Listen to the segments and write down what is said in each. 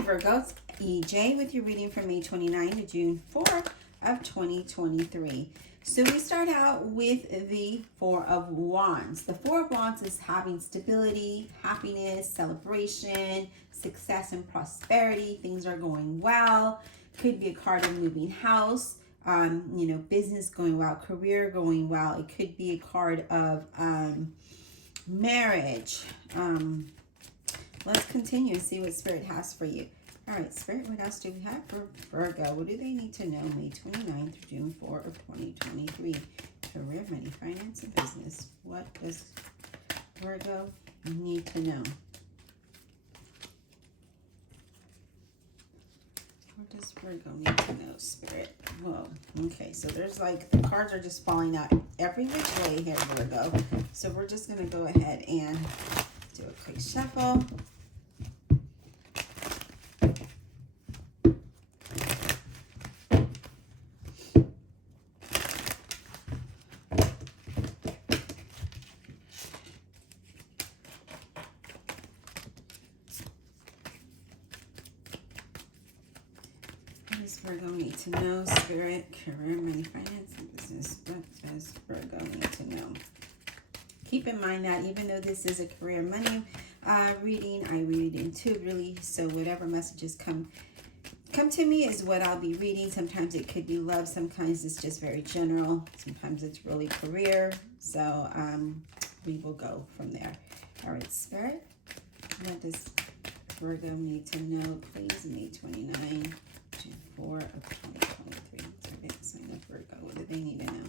Hi Virgos, EJ with your reading from May 29 to June 4 of 2023. So we start out with the Four of Wands. The Four of Wands is having stability, happiness, celebration, success and prosperity. Things are going well. Could be a card of moving house, business going well, career going well. It could be a card of marriage. Let's continue and see what Spirit has for you. All right, Spirit, what else do we have for Virgo? What do they need to know May 29th through June 4 of 2023? Career, money, finance, and business. What does Virgo need to know? What does Virgo need to know, Spirit? Whoa. Okay, so there's like, the cards are just falling out every which way here, Virgo. So we're just going to go ahead and do a quick shuffle. What does Virgo need to know, Spirit? Career, money, finance, and business. What does Virgo need to know? Keep in mind that even though this is a career money reading, I read intuitively. So whatever messages come to me is what I'll be reading. Sometimes it could be love. Sometimes it's just very general. Sometimes it's really career. So we will go from there. All right, Spirit. What does Virgo need to know, please? May 29, June 4 of 2023. Target sign of Virgo. What do they need to know?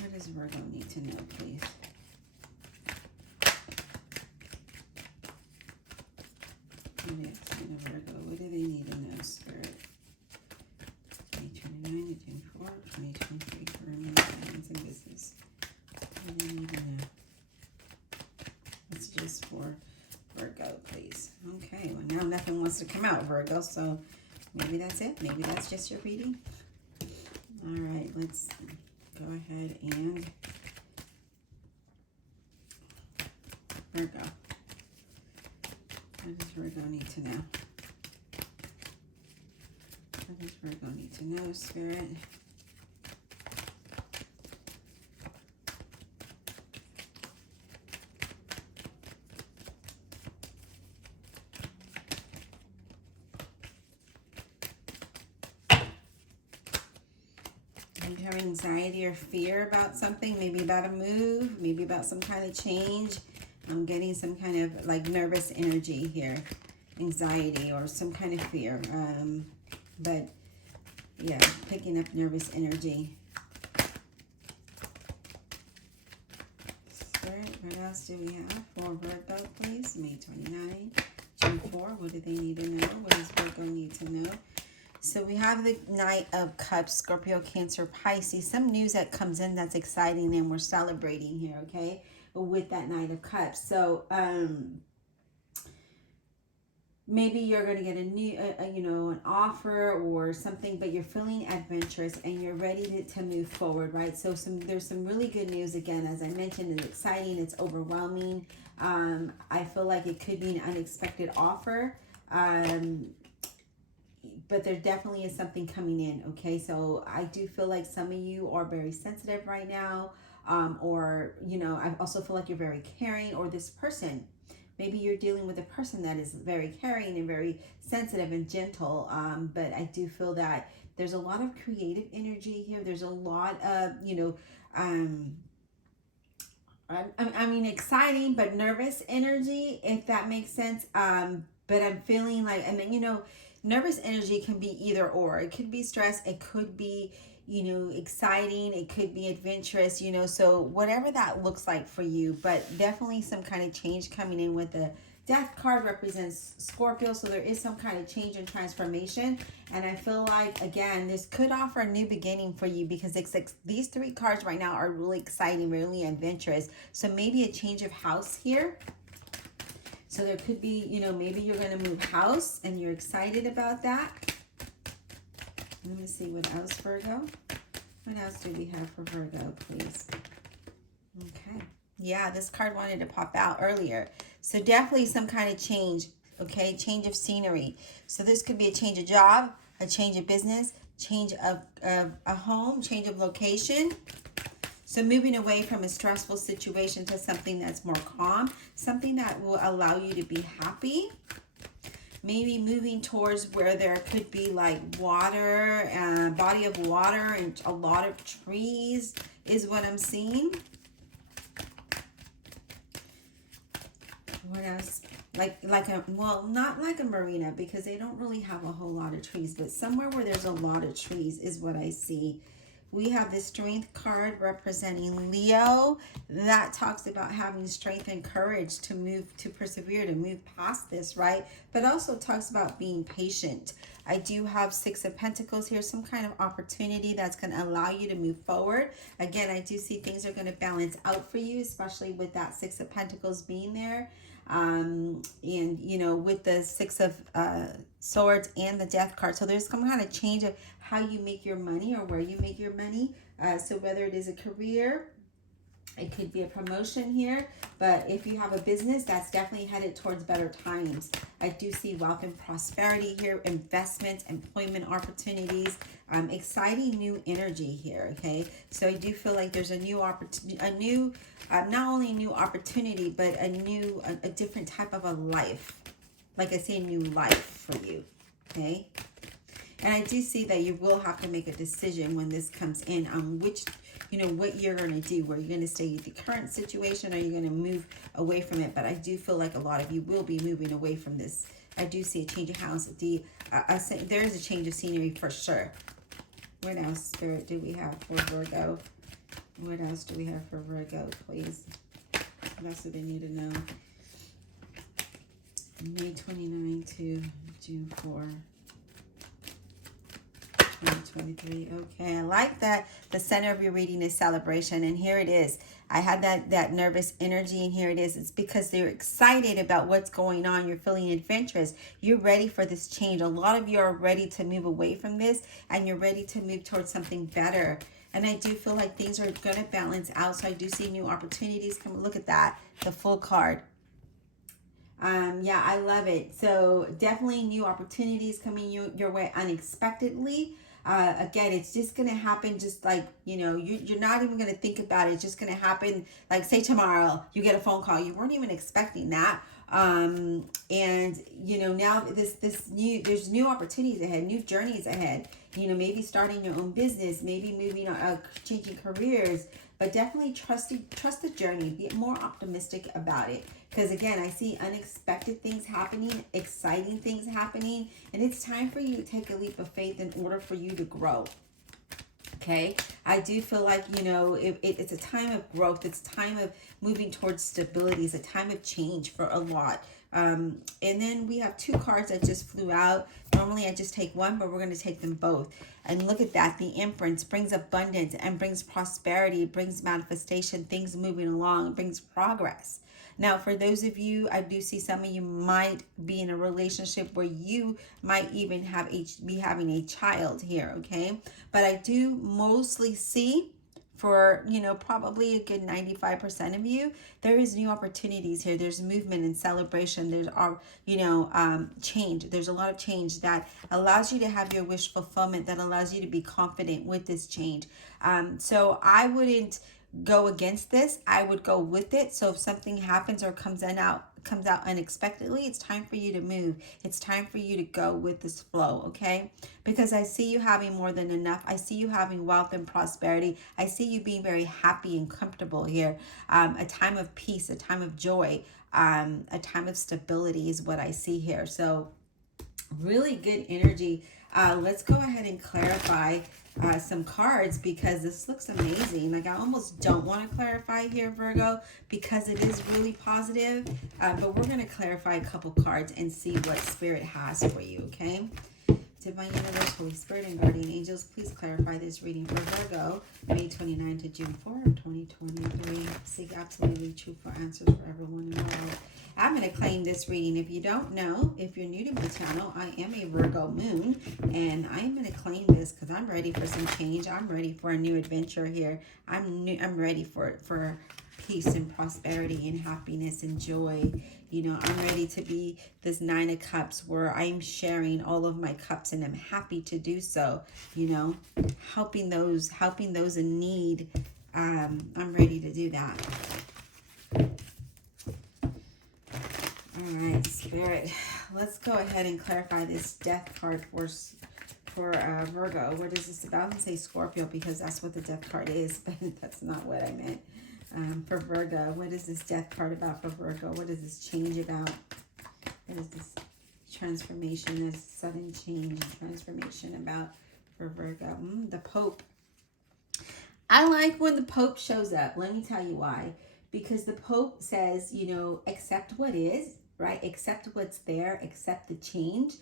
What does Virgo need to know, please? Virgo, what do they need to know, Spirit? May 29 to June 4, 2023 for women, finance, and business. What do they need to know? That's just for Virgo, please. Okay, well now nothing wants to come out, Virgo, so maybe that's it. Maybe that's just your reading. All right, let's go ahead and Virgo. What does Virgo need to know? What does Virgo need to know, Spirit? You have anxiety or fear about something, maybe about a move, maybe about some kind of change. I'm getting some kind of like nervous energy here, anxiety or some kind of fear. But yeah, picking up nervous energy. Spirit, what else do we have for Virgo, please? May 29, June 4. What do they need to know? What does Virgo need to know? So we have the Knight of Cups, Scorpio, Cancer, Pisces. Some news that comes in that's exciting and we're celebrating here, okay? With that Knight of Cups. So maybe you're going to get a new, an offer or something, but you're feeling adventurous and you're ready to move forward, right? So there's some really good news. Again, as I mentioned, it's exciting, it's overwhelming. I feel like it could be an unexpected offer. But there definitely is something coming in, okay? So I do feel like some of you are very sensitive right now, I also feel like you're very caring, or this person, maybe you're dealing with a person that is very caring and very sensitive and gentle, but I do feel that there's a lot of creative energy here. There's a lot of, exciting but nervous energy, if that makes sense. But I'm feeling like, nervous energy can be either or. It could be stress. It could be, exciting. It could be adventurous, so whatever that looks like for you, but definitely some kind of change coming in. With the Death card represents Scorpio, so there is some kind of change and transformation. And I feel like, again, this could offer a new beginning for you, because these three cards right now are really exciting, really adventurous. So maybe a change of house here. So there could be, maybe you're going to move house and you're excited about that. Let me see what else, Virgo. What else do we have for Virgo, please? Okay. Yeah, this card wanted to pop out earlier. So definitely some kind of change, okay? Change of scenery. So this could be a change of job, a change of business, change of a home, change of location. So moving away from a stressful situation to something that's more calm, something that will allow you to be happy. Maybe moving towards where there could be like water, body of water and a lot of trees is what I'm seeing. What else? Like a, well, not like a marina because they don't really have a whole lot of trees, but somewhere where there's a lot of trees is what I see. We have the strength card representing Leo. That talks about having strength and courage to move, to persevere, to move past this, right? But also talks about being patient. I do have Six of Pentacles here, some kind of opportunity that's going to allow you to move forward. Again, I do see things are going to balance out for you, especially with that Six of Pentacles being there. And you know, with the Six of Swords and the Death card, so there's some kind of change of how you make your money or where you make your money. So whether it is a career, it could be a promotion here, but if you have a business, that's definitely headed towards better times. I do see wealth and prosperity here, investments, employment opportunities, exciting new energy here, okay? So I do feel like there's a new opportunity, not only a new opportunity, but a different type of a life. Like I say, a new life for you, okay? And I do see that you will have to make a decision when this comes in on which, you know, what you're going to do. Where you're going to stay with the current situation or you're going to move away from it. But I do feel like a lot of you will be moving away from this. I do see a change of house. There is a change of scenery for sure. What else, Spirit, do we have for Virgo? What else do we have for Virgo, please? That's what they need to know. May 29 to June 4. 2023. Okay, I like that the center of your reading is celebration, and here it is. I had that nervous energy, and here it is. It's because you're excited about what's going on. You're feeling adventurous. You're ready for this change. A lot of you are ready to move away from this, and you're ready to move towards something better. And I do feel like things are going to balance out. So I do see new opportunities come. Look at that, the full card. Yeah, I love it. So definitely new opportunities coming your way unexpectedly. Again, it's just going to happen just like, you know, you're not even going to think about it. It's just going to happen. Like say tomorrow you get a phone call. You weren't even expecting that. And you know, now there's new opportunities ahead, new journeys ahead, you know, maybe starting your own business, maybe moving changing careers, but definitely trust the journey. Be more optimistic about it. Because again, I see unexpected things happening, exciting things happening, and it's time for you to take a leap of faith in order for you to grow. Okay, I do feel like, you know, it's a time of growth. It's time of moving towards stability. It's a time of change for a lot. And then we have two cards that just flew out. Normally I just take one, but we're going to take them both. And look at that. The Empress brings abundance and brings prosperity, brings manifestation, things moving along, brings progress. Now, for those of you, I do see some of you might be in a relationship where you might even be having a child here, okay? But I do mostly see, for, you know, probably a good 95% of you, there is new opportunities here. There's movement and celebration. There's, you know, change. There's a lot of change that allows you to have your wish fulfillment, that allows you to be confident with this change. So I wouldn't go against this. I would go with it. So if something happens or comes out unexpectedly, it's time for you to move. It's time for you to go with this flow, okay? Because I see you having more than enough. I see you having wealth and prosperity. I see you being very happy and comfortable here. A time of peace, a time of joy, a time of stability is what I see here. So really good energy. Let's go ahead and clarify some cards, because this looks amazing. Like, I almost don't want to clarify here, Virgo, because it is really positive. But we're going to clarify a couple cards and see what Spirit has for you, okay? Divine Universe, Holy Spirit, and Guardian Angels, please clarify this reading for Virgo, May 29 to June 4 of 2023. Seek absolutely truthful answers for everyone involved. I'm going to claim this reading. If you don't know, if you're new to my channel, I am a Virgo moon, and I'm going to claim this because I'm ready for some change. I'm ready for a new adventure here. I'm ready for peace and prosperity and happiness and joy. You know, I'm ready to be this 9 of Cups where I'm sharing all of my cups, and I'm happy to do so. You know, helping those in need. I'm ready to do that. All right, Spirit, let's go ahead and clarify this Death card for Virgo. What is this about? I'm going to say Scorpio because that's what the Death card is, but that's not what I meant. For Virgo, what is this Death card about for Virgo? What is this change about? What is this transformation, this sudden change and transformation about for Virgo? The Pope. I like when the Pope shows up. Let me tell you why. Because the Pope says, you know, accept what is, right? Accept what's there, accept the change.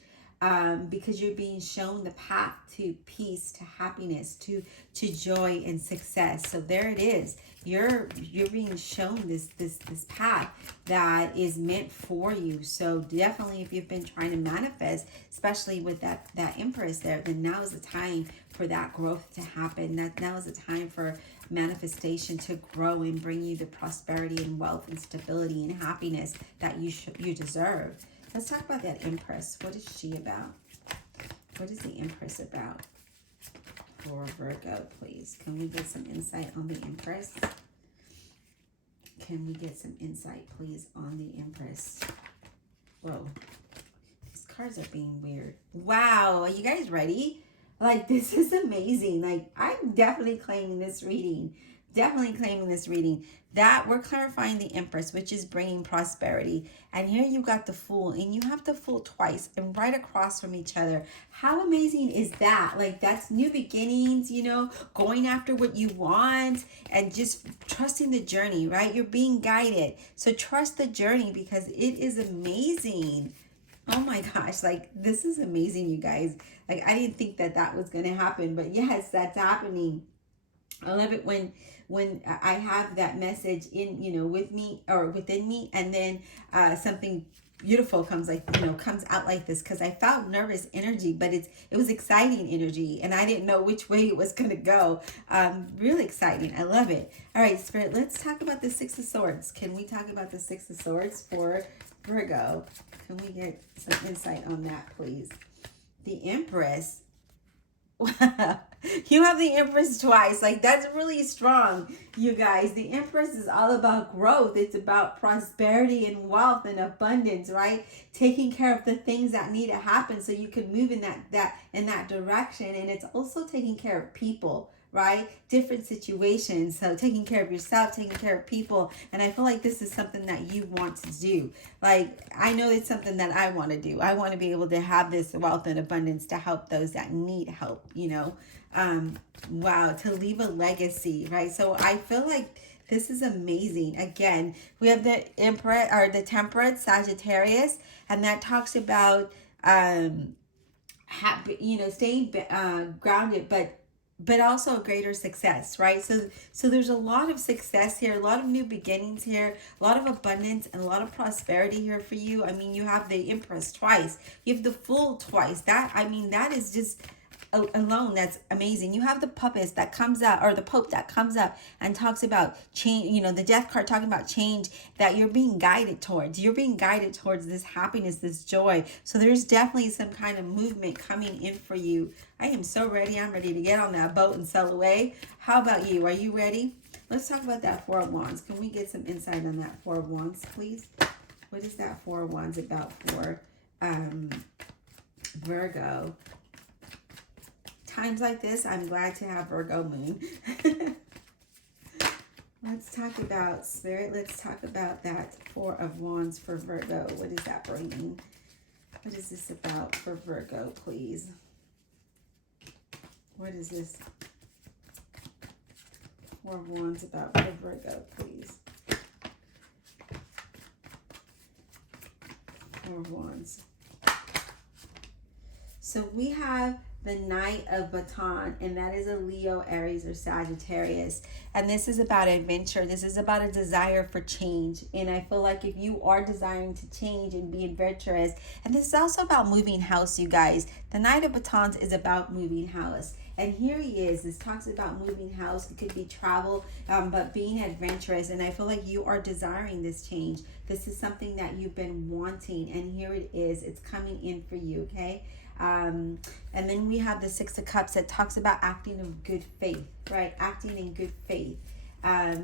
Because you're being shown the path to peace, to happiness, to joy and success. So there it is. You're being shown this path that is meant for you. So definitely, if you've been trying to manifest, especially with that Empress there, then now is the time for that growth to happen. Now is the time for manifestation to grow and bring you the prosperity and wealth and stability and happiness that you deserve. Let's talk about that Empress. What is she about? What is the Empress about for Virgo, please? Can we get some insight on the Empress? Can we get some insight, please, on the Empress? Whoa. These cards are being weird. Wow. Are you guys ready? Like, this is amazing. Like, I'm definitely claiming this reading. Definitely claiming this reading. That we're clarifying the Empress, which is bringing prosperity. And here you got the Fool, and you have the Fool twice and right across from each other. How amazing is that? Like, that's new beginnings, you know, going after what you want and just trusting the journey, right? You're being guided. So trust the journey because it is amazing. Oh my gosh, like, this is amazing, you guys. Like, I didn't think that was going to happen, but yes, that's happening. I love it when I have that message in, you know, with me or within me, and then something beautiful comes out like this, because I felt nervous energy, but it was exciting energy, and I didn't know which way it was going to go. Really exciting. I love it. All right, Spirit, let's talk about the Six of Swords. Can we talk about the Six of Swords for Virgo? Can we get some insight on that, please? The Empress. You have the Empress twice. Like, that's really strong, you guys. The Empress is all about growth. It's about prosperity and wealth and abundance, right? Taking care of the things that need to happen so you can move in that direction. And it's also taking care of people, right? Different situations. So taking care of yourself, taking care of people. And I feel like this is something that you want to do. Like, I know it's something that I want to do. I want to be able to have this wealth and abundance to help those that need help, you know. Wow, to leave a legacy, right? So I feel like this is amazing. Again, we have the Emperor or the Temperate Sagittarius, and that talks about happy, you know, staying grounded, but also a greater success, right? So there's a lot of success here, a lot of new beginnings here, a lot of abundance and a lot of prosperity here for you. I mean, you have the Empress twice, you have the Fool twice. That is just alone, that's amazing. You have the Puppet that comes out, or the Pope that comes up and talks about change, you know, the Death card talking about change that you're being guided towards. You're being guided towards this happiness, this joy. So there's definitely some kind of movement coming in for you. I am so ready. I'm ready to get on that boat and sail away. How about you? Are you ready? Let's talk about that Four of Wands. Can we get some insight on that Four of Wands, please? What is that Four of Wands about for Virgo? Times like this, I'm glad to have Virgo moon. Let's talk about, Spirit, let's talk about that Four of Wands for Virgo. What is that bringing? What is this about for Virgo, please? What is this Four of Wands about for Virgo, please? Four of Wands. So we have the Knight of Baton, and that is a Leo, Aries, or Sagittarius. And this is about adventure. This is about a desire for change. And I feel like if you are desiring to change and be adventurous, and this is also about moving house, you guys. The Knight of Batons is about moving house. And here he is. This talks about moving house. It could be travel, but being adventurous. And I feel like you are desiring this change. This is something that you've been wanting. And here it is. It's coming in for you, okay? And then we have the Six of Cups that talks about acting in good faith, right? Acting in good faith. I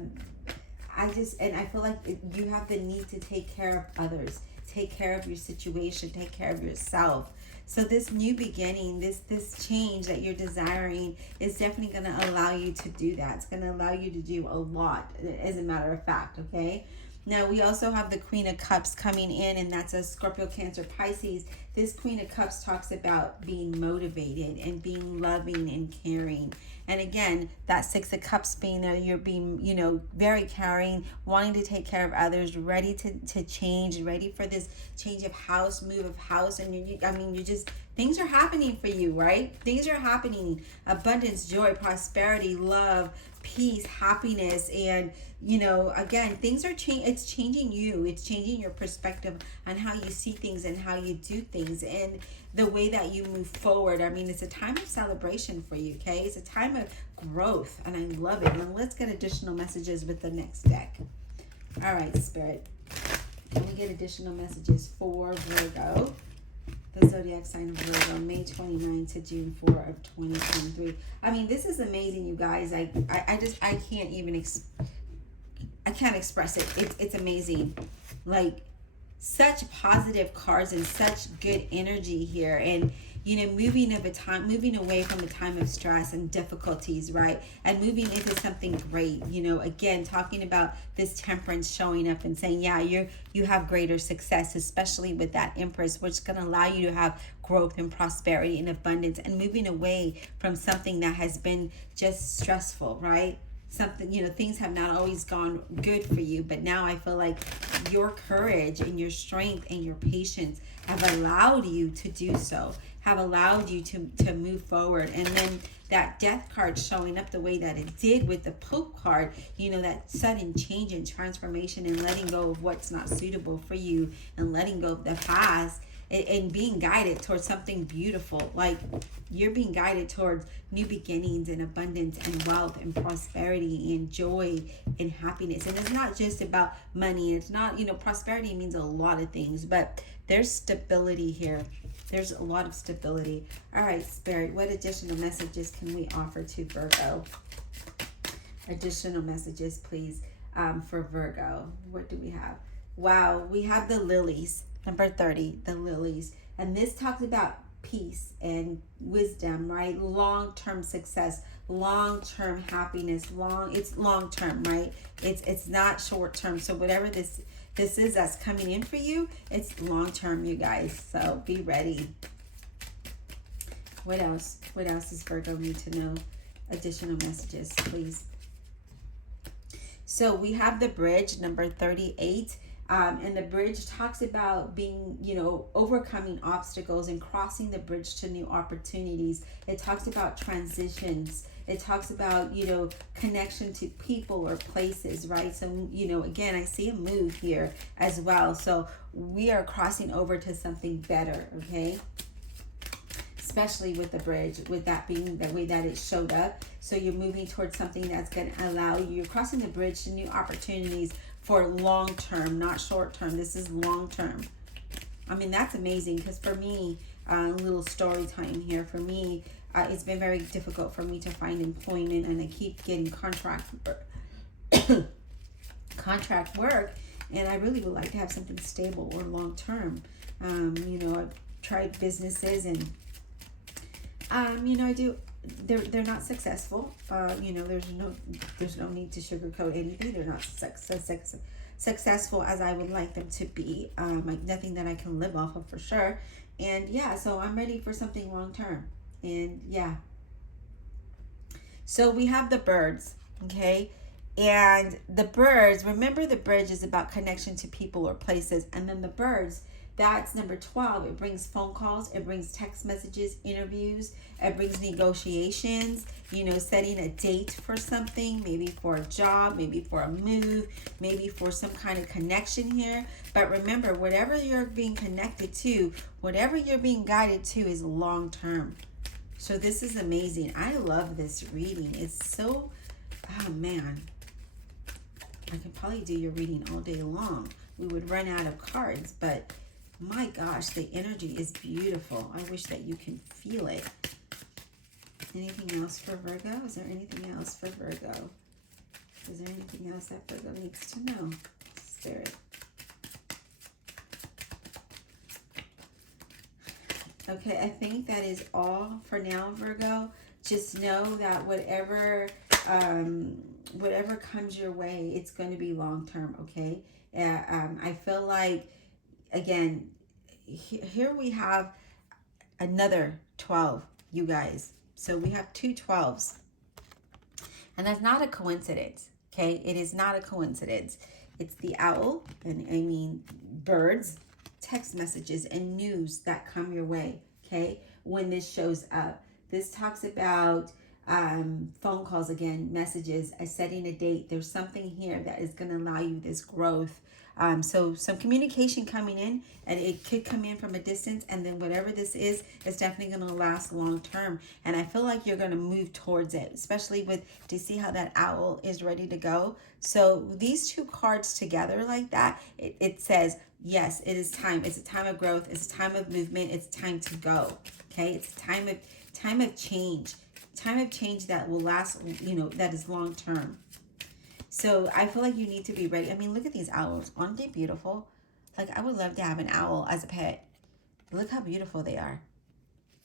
feel like you have the need to take care of others. Take care of your situation. Take care of yourself. So this new beginning, this change that you're desiring is definitely going to allow you to do that. It's going to allow you to do a lot, as a matter of fact, okay? Now, we also have the Queen of Cups coming in, and that's a Scorpio, Cancer, Pisces. This Queen of Cups talks about being motivated and being loving and caring. And again, that Six of Cups being there, you're being, you know, very caring, wanting to take care of others, ready to change, ready for this change of house, move of house. And you just, things are happening for you, right? Things are happening. Abundance, joy, prosperity, love, peace, happiness, and you know, again, things are it's changing you. It's changing your perspective on how you see things and how you do things and the way that you move forward. I mean, it's a time of celebration for you, okay? It's a time of growth, and I love it. And let's get additional messages with the next deck. All right, Spirit. Can we get additional messages for Virgo? The zodiac sign of Virgo, May 29 to June 4 of 2023. I mean, this is amazing, you guys. I can't even I can't express it. It's amazing. Like, such positive cards and such good energy here. And, you know, moving away from a time of stress and difficulties, right? And moving into something great. You know, again, talking about this Temperance showing up and saying, yeah, you have greater success, especially with that Empress, which is going to allow you to have growth and prosperity and abundance, and moving away from something that has been just stressful, right? Something, you know, things have not always gone good for you, but now I feel like your courage and your strength and your patience have allowed you to do so, have allowed you to move forward. And then that Death card showing up the way that it did with the Pope card, you know, that sudden change and transformation and letting go of what's not suitable for you and letting go of the past and being guided towards something beautiful. Like, you're being guided towards new beginnings and abundance and wealth and prosperity and joy and happiness. And it's not just about money. It's not, you know, prosperity means a lot of things, but there's stability here. There's a lot of stability. All right, Spirit, what additional messages can we offer to Virgo? Additional messages, please, for Virgo. What do we have? Wow, we have the lilies. Number 30, the lilies. And this talks about peace and wisdom, right? Long-term success, long-term happiness, it's long-term, right? It's not short-term. So whatever this is that's coming in for you, it's long-term, you guys. So be ready. What else? What else does Virgo need to know? Additional messages, please. So we have the bridge, number 38. And the bridge talks about being, you know, overcoming obstacles and crossing the bridge to new opportunities. It talks about transitions. It talks about, you know, connection to people or places, right? So, you know, again, I see a move here as well. So we are crossing over to something better, okay? Especially with the bridge, with that being the way that it showed up. So you're moving towards something that's going to allow you, you're crossing the bridge to new opportunities for long term, not short term. This is long term. I mean, that's amazing, because for me, a little story time here. For me, it's been very difficult for me to find employment, and I keep getting contract work, and I really would like to have something stable or long term. You know, I've tried businesses, and you know, they're not successful. You know, there's no need to sugarcoat anything. They're not successful as I would like them to be. Like, nothing that I can live off of for sure. And yeah, so I'm ready for something long term. And yeah. So we have the birds, okay? And the birds, remember, the bridge is about connection to people or places. And then the birds, that's number 12. It brings phone calls. It brings text messages, interviews. It brings negotiations, you know, setting a date for something, maybe for a job, maybe for a move, maybe for some kind of connection here. But remember, whatever you're being connected to, whatever you're being guided to is long term. So this is amazing. I love this reading. It's so, oh man, I could probably do your reading all day long. We would run out of cards, but my gosh, the energy is beautiful. I wish that you can feel it. Anything else for Virgo? Is there anything else for Virgo? Is there anything else that Virgo needs to know? Spirit. Okay, I think that is all for now, Virgo. Just know that whatever comes your way, it's going to be long term. Okay. I feel like, again, here we have another 12, you guys. So we have two 12s, and that's not a coincidence. Okay, it is not a coincidence. It's the owl, and I mean birds, text messages, and news that come your way. Okay, when this shows up, this talks about phone calls, again, messages, setting a date. There's something here that is going to allow you this growth. So some communication coming in, and it could come in from a distance, and then whatever this is definitely going to last long term. And I feel like you're going to move towards it, especially with, do you see how that owl is ready to go? So these two cards together like that, it says, yes, it is time. It's a time of growth. It's a time of movement. It's time to go. Okay, it's time of change. Time of change that will last, that is long term. So I feel like you need to be ready. I mean, look at these owls. Aren't they beautiful? Like, I would love to have an owl as a pet. Look how beautiful they are.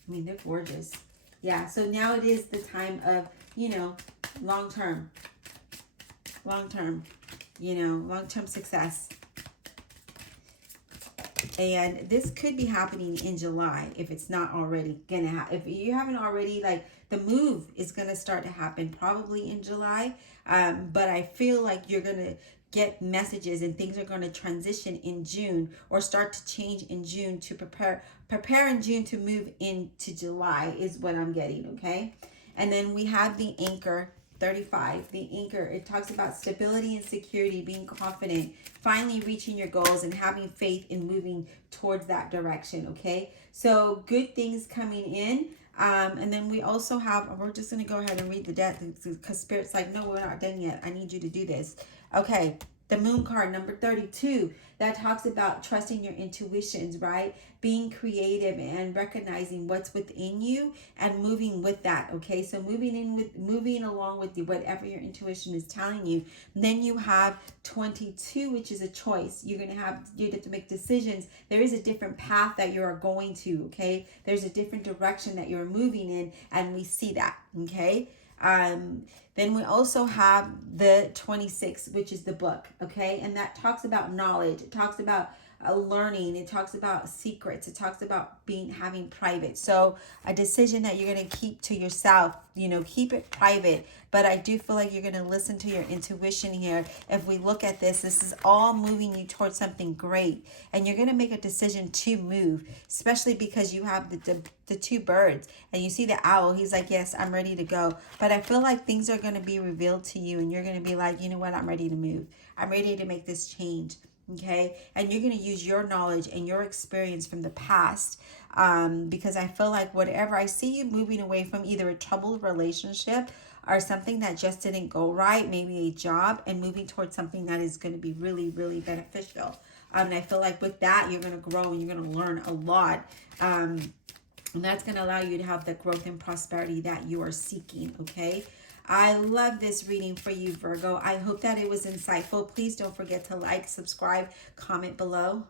I mean, they're gorgeous. Yeah, so now it is the time of, long term. Long-term success. And this could be happening in July if it's not already gonna happen. If you haven't already, like, the move is gonna start to happen probably in July. But I feel like you're gonna get messages and things are gonna transition in June or start to change in June to prepare in June to move into July is what I'm getting, okay? And then we have the anchor. 35, the anchor, it talks about stability and security, being confident, finally reaching your goals, and having faith in moving towards that direction. Okay, so good things coming in. And then we also have, we're just going to go ahead and read the deck because Spirit's like, no, we're not done yet. I need you to do this. Okay, the moon card, number 32, that talks about trusting your intuitions, right? Being creative and recognizing what's within you and moving with that, okay? So moving along with whatever your intuition is telling you. And then you have 22, which is a choice. You have to make decisions. There is a different path that you are going to, okay? There's a different direction that you're moving in, and we see that, okay? Then we also have the 26, which is the book, okay? And that talks about knowledge. It talks about learning. It talks about secrets. It talks about having private. So a decision that you're going to keep to yourself, keep it private. But I do feel like you're going to listen to your intuition here. If we look at this is all moving you towards something great. And you're going to make a decision to move, especially because you have the two birds and you see the owl. He's like, yes, I'm ready to go. But I feel like things are going to be revealed to you and you're going to be like, you know what? I'm ready to move. I'm ready to make this change. Okay, and you're going to use your knowledge and your experience from the past, because I feel like whatever I see you moving away from either a troubled relationship or something that just didn't go right, maybe a job, and moving towards something that is going to be really, really beneficial. And I feel like with that, you're going to grow and you're going to learn a lot. And that's going to allow you to have the growth and prosperity that you are seeking, okay? I love this reading for you, Virgo. I hope that it was insightful. Please don't forget to like, subscribe, comment below.